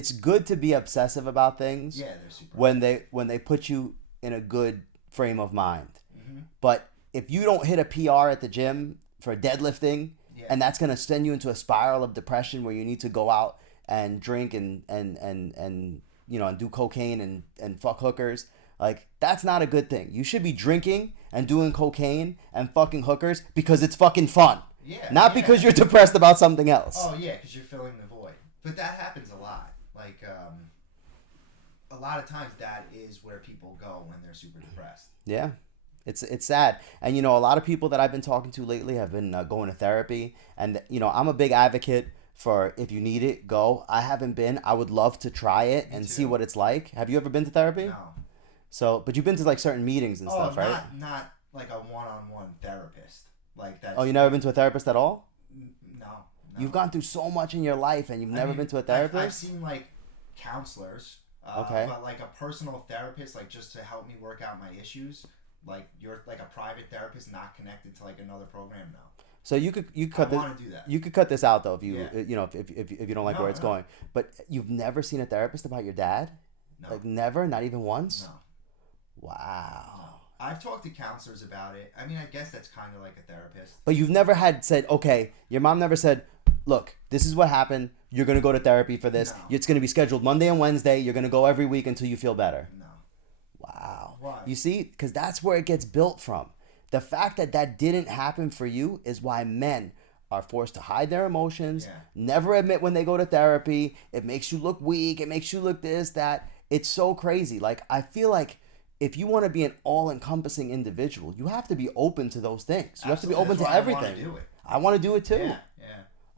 it's good to be obsessive about things. Yeah, they're super. When they put you in a good frame of mind. But if you don't hit a PR at the gym for deadlifting, and that's gonna send you into a spiral of depression where you need to go out and drink and do cocaine and fuck hookers, like that's not a good thing. You should be drinking and doing cocaine and fucking hookers because it's fucking fun. Yeah. Not because you're depressed about something else. Oh yeah, because you're filling the void. But that happens a lot. Like a lot of times that is where people go when they're super depressed. Yeah. It's sad. And, a lot of people that I've been talking to lately have been going to therapy. And, I'm a big advocate for if you need it, go. I haven't been. I would love to try it and see what it's like. Have you ever been to therapy? No. So, but you've been to like certain meetings and stuff, right? Not like a one-on-one therapist. Like that. Oh, you never been to a therapist at all? No. You've gone through so much in your life and you've never been to a therapist? I've seen like counselors. Okay. But like a personal therapist, like just to help me work out my issues. Like you're like a private therapist, not connected to like another program now. So you could cut this. I want to do that. You could cut this out though if you if you don't like where it's going. But you've never seen a therapist about your dad? No. Like never, not even once? No. Wow. No. I've talked to counselors about it. I mean, I guess that's kind of like a therapist. But you've never had said, okay, your mom never said, look, this is what happened. You're going to go to therapy for this. No. It's going to be scheduled Monday and Wednesday. You're going to go every week until you feel better. No. Wow. Why? You see? Because that's where it gets built from. The fact that that didn't happen for you is why men are forced to hide their emotions, never admit when they go to therapy. It makes you look weak. It makes you look this, that. It's so crazy. Like, I feel like if you want to be an all-encompassing individual, you have to be open to those things. You have to be open to everything. I want to do it too. Yeah.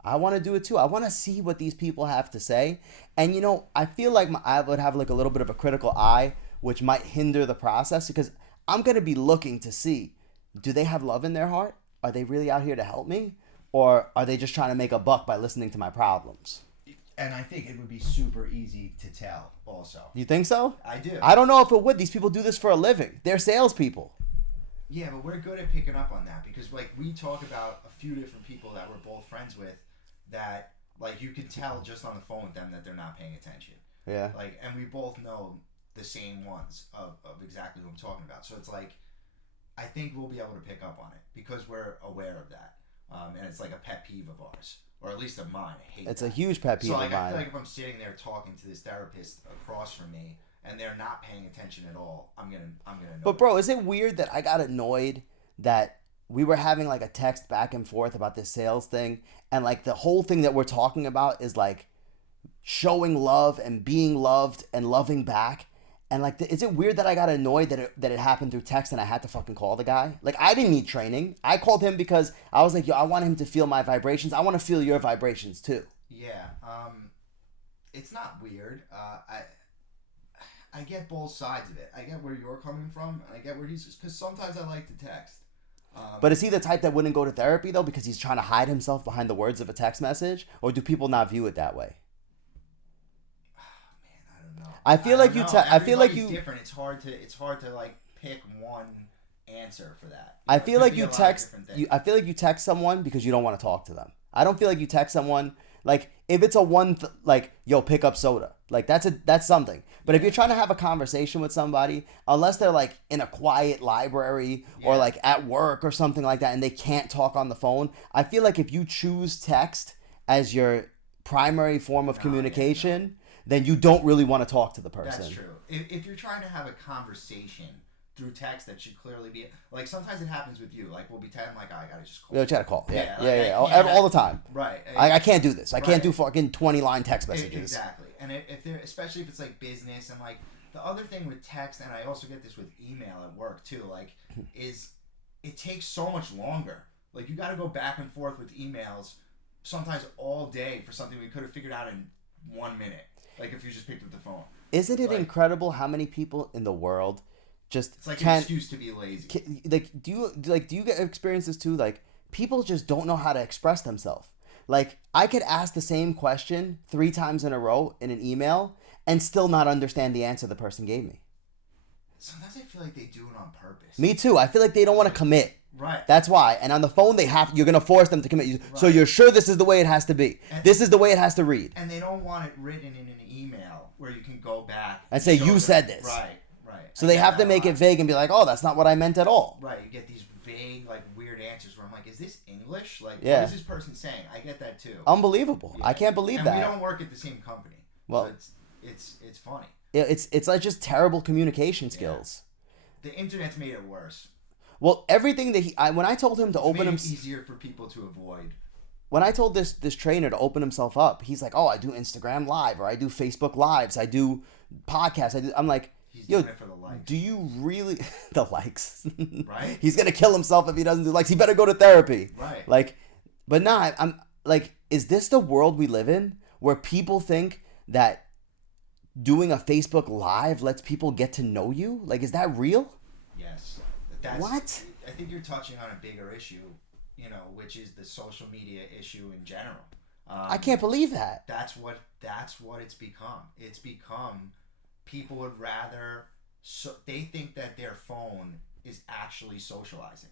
I want to do it too. I want to see what these people have to say. And, I feel like I would have like a little bit of a critical eye, which might hinder the process because I'm going to be looking to see, do they have love in their heart? Are they really out here to help me? Or are they just trying to make a buck by listening to my problems? And I think it would be super easy to tell also. You think so? I do. I don't know if it would. These people do this for a living. They're salespeople. Yeah, but we're good at picking up on that because like we talk about a few different people that we're both friends with that like you can tell just on the phone with them that they're not paying attention. Yeah. Like, and we both know the same ones of exactly who I'm talking about. So it's like, I think we'll be able to pick up on it because we're aware of that. And it's like a pet peeve of ours, or at least of mine. I hate It's that. a huge pet peeve of mine. of So mine. I feel like if I'm sitting there talking to this therapist across from me and they're not paying attention at all, I'm gonna know. But bro, is it weird that I got annoyed that we were having like a text back and forth about this sales thing, and like the whole thing that we're talking about is like showing love and being loved and loving back. And like, is it weird that I got annoyed that it happened through text and I had to fucking call the guy? Like, I didn't need training. I called him because I was like, yo, I want him to feel my vibrations. I want to feel your vibrations too. Yeah. It's not weird. I get both sides of it. I get where you're coming from, and I get where he's just because sometimes I like to text. But is he the type that wouldn't go to therapy though because he's trying to hide himself behind the words of a text message, or do people not view it that way? I feel like you. I feel like you. Different. It's hard to like pick one answer for that. I feel like you text. I feel like you text someone because you don't want to talk to them. I don't feel like you text someone like if it's a like yo pick up soda, like that's something. But if you're trying to have a conversation with somebody, unless they're like in a quiet library or like at work or something like that, and they can't talk on the phone, I feel like if you choose text as your primary form of communication. Then you don't really want to talk to the person. That's true. If you're trying to have a conversation through text that should clearly be... Like, sometimes it happens with you. Like, we'll be telling, like, oh, I gotta just call. Yeah, try to call. Yeah. Like, all the time. Right. I can't do this. I can't do fucking 20-line text messages. Exactly. And if they're... Especially if it's, like, business and, like... The other thing with text, and I also get this with email at work, too, like, is it takes so much longer. Like, you gotta go back and forth with emails sometimes all day for something we could have figured out in 1 minute. Like if you just picked up the phone. Isn't it incredible how many people in the world just it's like an excuse to be lazy. Do you get experiences too? Like people just don't know how to express themselves. Like I could ask the same question 3 times in a row in an email and still not understand the answer the person gave me. Sometimes I feel like they do it on purpose. Me too. I feel like they don't want to commit. Right. That's why. And on the phone, you're going to force them to commit. Right. So you're sure this is the way it has to be. This is the way it has to read. And they don't want it written in an email where you can go back and say, you said this. Right. So they have to make it vague and be like, oh, that's not what I meant at all. Right. You get these vague, like, weird answers where I'm like, is this English? Like, yeah. What is this person saying? I get that too. Unbelievable. Yeah. I can't believe that. We don't work at the same company. Well, so it's funny. It's like just terrible communication skills. Yeah. The internet's made it worse. Well, everything that when I told him to open him, easier for people to avoid. When I told this trainer to open himself up, he's like, "Oh, I do Instagram Live or I do Facebook Lives, I do podcasts, I'm like, he's doing it for the likes. Do you really the likes? Right? He's gonna kill himself if he doesn't do likes. He better go to therapy. Right. Like, but nah, I'm like, is this the world we live in where people think that doing a Facebook Live lets people get to know you? Like, is that real? Yes. What? I think you're touching on a bigger issue, which is the social media issue in general. I can't believe that. That's what it's become. It's become people would rather. They think that their phone is actually socializing.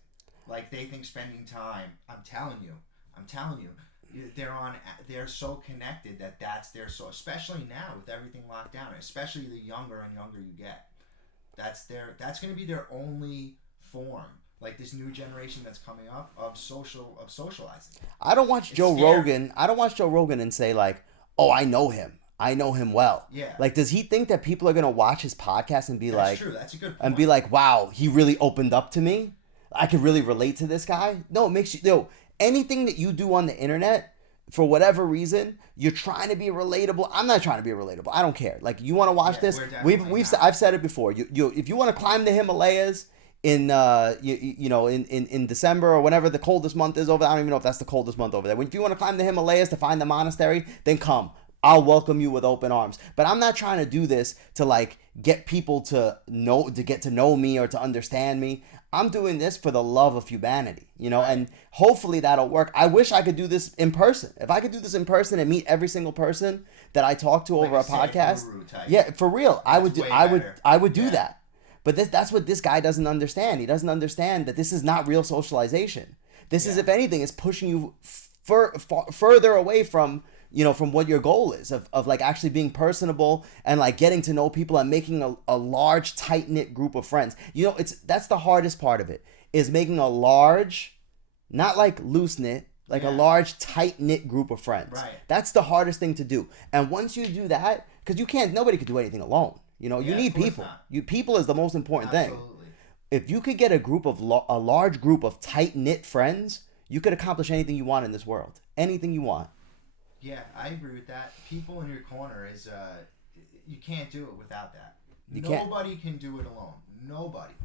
Like they think spending time. I'm telling you, they're so connected that's their especially now with everything locked down. Especially the younger and younger you get. That's going to be their only form, like this new generation that's coming up of socializing. I don't watch Joe Rogan. I don't watch Joe Rogan and say like, "Oh, I know him well." Yeah. Like, does he think that people are gonna watch his podcast and be that's true. That's a good point. And be like, "Wow, he really opened up to me. I could really relate to this guy." No, it makes you anything that you do on the internet. For whatever reason, you're trying to be relatable. I'm not trying to be relatable. I don't care. Like, you want to watch this? I've said it before. You if you want to climb the Himalayas in in December or whenever the coldest month is over there, I don't even know if that's the coldest month over there. If you want to climb the Himalayas to find the monastery, then come. I'll welcome you with open arms. But I'm not trying to do this to like get people to get to know me or to understand me. I'm doing this for the love of humanity, and hopefully that'll work. I wish I could do this in person. If I could do this in person and meet every single person that I talk to over a podcast, yeah, for real, I would do that. But that's what this guy doesn't understand. He doesn't understand that this is not real socialization. This is, if anything, is pushing you further away from from what your goal is of like actually being personable and like getting to know people and making a large tight-knit group of friends. That's the hardest part of it, is making a large, not like loose-knit, like a large tight-knit group of friends. Right. That's the hardest thing to do. And once you do that, because nobody could do anything alone. You need people. People is the most important thing. If you could get a large group of tight-knit friends, you could accomplish anything you want in this world. Anything you want. Yeah, I agree with that. People in your corner is you can't do it without that. Nobody can do it alone. Nobody.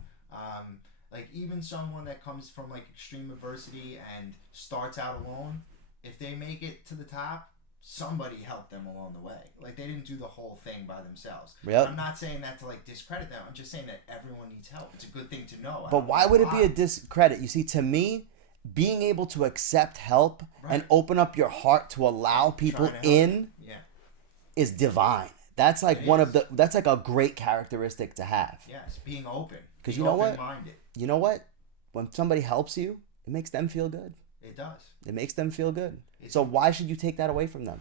Like even someone that comes from like extreme adversity and starts out alone, if they make it to the top, somebody helped them along the way. Like they didn't do the whole thing by themselves. Yep. I'm not saying that to like discredit them. I'm just saying that everyone needs help. It's a good thing to know. But why would it be a discredit? You see, to me, being able to accept help and open up your heart to allow people in is divine. That's like that's like a great characteristic to have. Yes, being open. Because you know what? You know what? When somebody helps you, it makes them feel good. It does. It makes them feel good. So why should you take that away from them?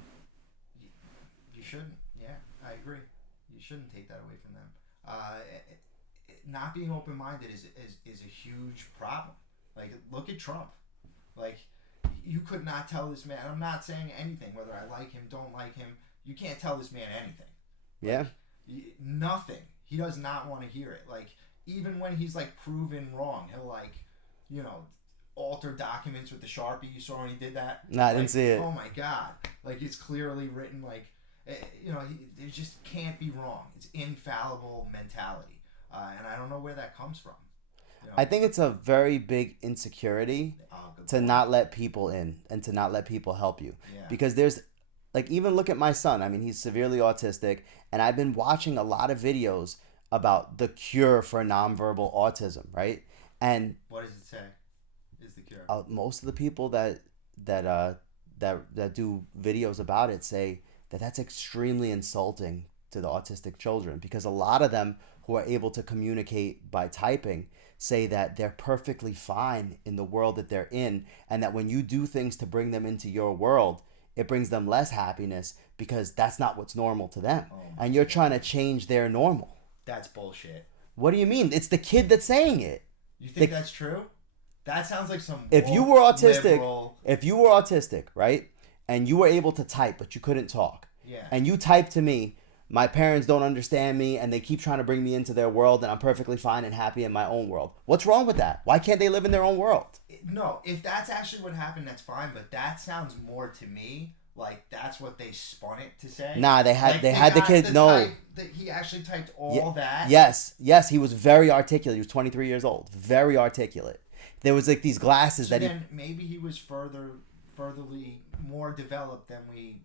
You shouldn't. Yeah, I agree. You shouldn't take that away from them. Not being open-minded is a huge problem. Like, look at Trump. Like, you could not tell this man. I'm not saying anything, whether I like him, don't like him. You can't tell this man anything. Yeah. Nothing. He does not want to hear it. Like, even when he's, like, proven wrong, he'll, like, alter documents with the Sharpie. You saw when he did that? No, I didn't see it. Oh, my God. Like, it's clearly written, like, it just can't be wrong. It's infallible mentality. And I don't know where that comes from. I think it's a very big insecurity to not let people in and to not let people help you. Yeah. Because there's, like, even look at my son. I mean, he's severely autistic, and I've been watching a lot of videos about the cure for nonverbal autism, right? And what does it say is the cure? Most of the people that do videos about it say that that's extremely insulting to the autistic children, because a lot of them who are able to communicate by typing say that they're perfectly fine in the world that they're in, and that when you do things to bring them into your world, it brings them less happiness because that's not what's normal to them. And you're trying to change their normal. That's bullshit. What do you mean? It's the kid that's saying it. You think that's true? That sounds like some if you were autistic, liberal... if you were autistic, right, and you were able to type but you couldn't talk, and you typed to me, my parents don't understand me and they keep trying to bring me into their world and I'm perfectly fine and happy in my own world. What's wrong with that? Why can't they live in their own world? No, if that's actually what happened, that's fine, but that sounds more to me like that's what they spun it to say. Nah, they had the kid. No, he actually typed all that. Yes, he was very articulate. He was 23 years old, very articulate. There was like these glasses so then maybe he was furtherly more developed than we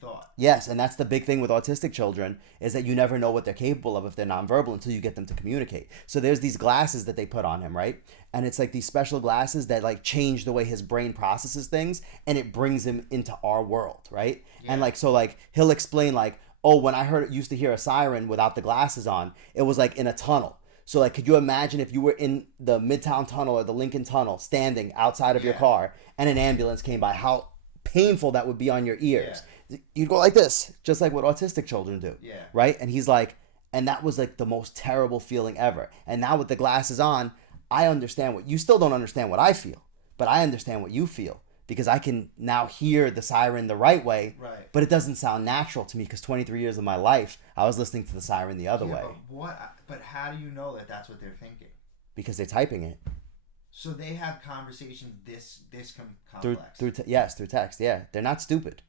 thought. Yes, and that's the big thing with autistic children, is that you never know what they're capable of if they're nonverbal until you get them to communicate. So there's these glasses that they put on him, right? And it's like these special glasses that like change the way his brain processes things, and it brings him into our world, right? Yeah. And like, so like he'll explain like, oh, when I used to hear a siren without the glasses on, it was like in a tunnel. So like, could you imagine if you were in the Midtown Tunnel or the Lincoln Tunnel standing outside of your car and an ambulance came by, how painful that would be on your ears. You'd go like this, just like what autistic children do. Yeah. Right? And he's like, and that was like the most terrible feeling ever. And now with the glasses on, I understand you still don't understand what I feel, but I understand what you feel because I can now hear the siren the right way. Right. But it doesn't sound natural to me because 23 years of my life, I was listening to the siren the other way. But how do you know that that's what they're thinking? Because they're typing it. So they have conversations this complex. Through text. Yeah, they're not stupid.